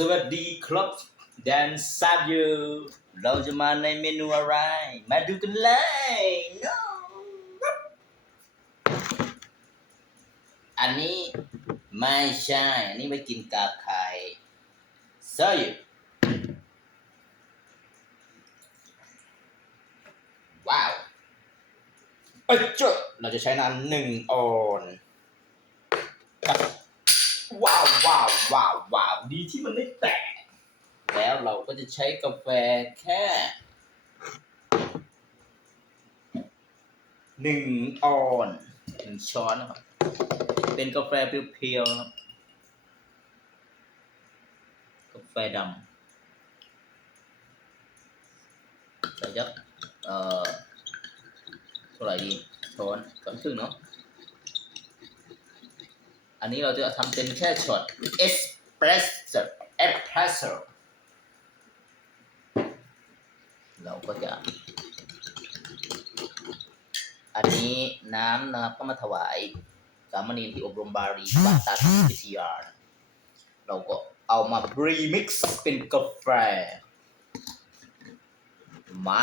สวัสดีครับแดนซาบยูเราจะมาในเมนูอะไร มาดูกันเลย no อันนี้ไม่ใช่ อันนี้ไม่กินกาไข่ซายูว้าวเอ้ยเจ้เราจะใช้น้ำหนึ่งออนว้าวว้าวว้าว ดีที่มันไม่แตก แล้วเราก็จะใช้กาแฟแค่หนึ่งออนหนึ่งช้อนนะครับ เป็นกาแฟเพียวๆนะครับ กาแฟดำใส่ยักเอ่อเท่าไหร่ดีช้อนช้อนครึ่งเนาะอันนี้เราจะทำเป็นแค่ช็อตเอส เปรสโซ่เอสเปรสโซเราก็จะ อันนี้น้ำนะครับก็มาถวายสามเณรที่อบรมบาลีวัดตาทีพิทยาเราก็เอามาบรีมิกซ์เป็นกาแฟ มา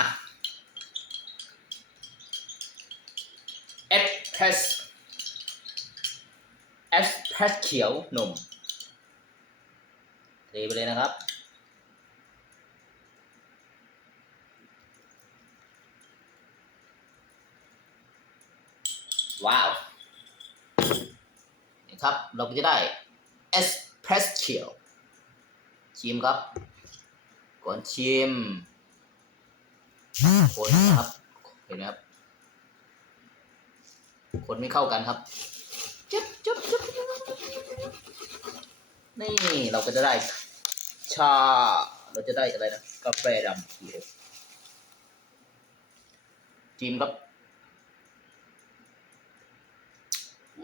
เอสเพรสเอสเพรสเขียวนม เทไปเลยนะครับ ว้าวนี่ครับ เราก็จะได้เอสเพรสเขียวชิมครับ ก่อนชิมคนนะครับ เห็นไหมครับ คนไม่เข้ากันครับ จุ๊บจุ๊บจุ๊บ นี่เราก็จะได้ชา เราจะได้อะไรนะ กาแฟดำเขียวจิ้มครับ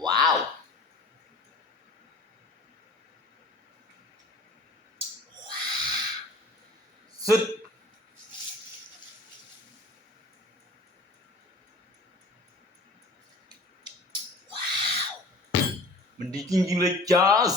ว้าวสุดมันดีจริงๆเลยจ้าส